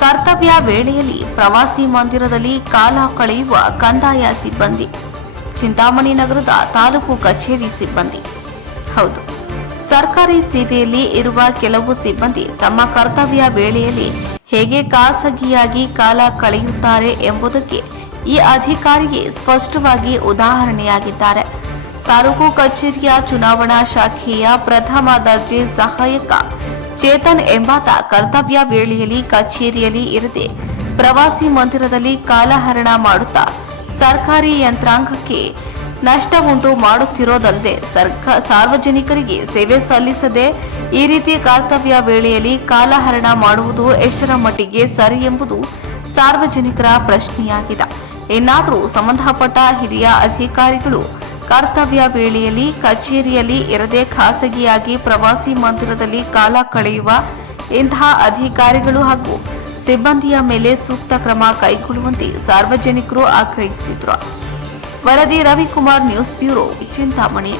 ಕರ್ತವ್ಯ ವೇಳೆಯಲ್ಲಿ ಪ್ರವಾಸಿ ಮಂದಿರದಲ್ಲಿ ಕಾಲ ಕಳೆಯುವ ಕಂದಾಯ ಸಿಬ್ಬಂದಿ. ಚಿಂತಾಮಣಿ ನಗರದ ತಾಲೂಕು ಕಚೇರಿ ಸಿಬ್ಬಂದಿ. ಹೌದು, ಸರ್ಕಾರಿ ಸೇವೆಯಲ್ಲಿ ಇರುವ ಕೆಲವು ಸಿಬ್ಬಂದಿ ತಮ್ಮ ಕರ್ತವ್ಯ ವೇಳೆಯಲ್ಲಿ ಹೇಗೆ ಖಾಸಗಿಯಾಗಿ ಕಾಲ ಕಳೆಯುತ್ತಾರೆ ಎಂಬುದಕ್ಕೆ ಈ ಅಧಿಕಾರಿಗೆ ಸ್ಪಷ್ಟವಾಗಿ ಉದಾಹರಣೆಯಾಗಿದ್ದಾರೆ. ತಾಲೂಕು ಕಚೇರಿಯ ಚುನಾವಣಾ ಶಾಖೆಯ ಪ್ರಥಮ ದರ್ಜೆ ಸಹಾಯಕ ಚೇತನ್ ಎಂಬಾತ ಕರ್ತವ್ಯ ವೇಳೆಯಲ್ಲಿ ಕಚೇರಿಯಲ್ಲಿ ಇರದೆ ಪ್ರವಾಸಿ ಮಂದಿರದಲ್ಲಿ ಕಾಲಹರಣ ಮಾಡುತ್ತಾ ಸರ್ಕಾರಿ ಯಂತ್ರಾಂಗಕ್ಕೆ ನಷ್ಟವುಂಟು ಮಾಡುತ್ತಿರೋದಲ್ಲದೆ ಸಾರ್ವಜನಿಕರಿಗೆ ಸೇವೆ ಸಲ್ಲಿಸದೆ ಈ ರೀತಿ ಕರ್ತವ್ಯ ವೇಳೆಯಲ್ಲಿ ಕಾಲಹರಣ ಮಾಡುವುದು ಎಷ್ಟರ ಮಟ್ಟಿಗೆ ಸರಿ ಎಂಬುದು ಸಾರ್ವಜನಿಕರ ಪ್ರಶ್ನೆಯಾಗಿದೆ. ಇನ್ನಾದರೂ ಸಂಬಂಧಪಟ್ಟ ಹಿರಿಯ ಅಧಿಕಾರಿಗಳು ಕರ್ತವ್ಯ ವೇಳೆಯಲ್ಲಿ ಕಚೇರಿಯಲ್ಲಿ ಇರದೆ ಖಾಸಗಿಯಾಗಿ ಪ್ರವಾಸಿ ಮಂದಿರದಲ್ಲಿ ಕಾಲ ಕಳೆಯುವ ಇಂತಹ ಅಧಿಕಾರಿಗಳು ಹಾಗೂ ಸಿಬ್ಬಂದಿಯ ಮೇಲೆ ಸೂಕ್ತ ಕ್ರಮ ಕೈಗೊಳ್ಳುವಂತೆ ಸಾರ್ವಜನಿಕರು ಆಗ್ರಹಿಸಿದರು. ವರದಿ ರವಿಕುಮಾರ್, ನ್ಯೂಸ್ ಬ್ಯೂರೋ, ಚಿಂತಾಮಣಿ.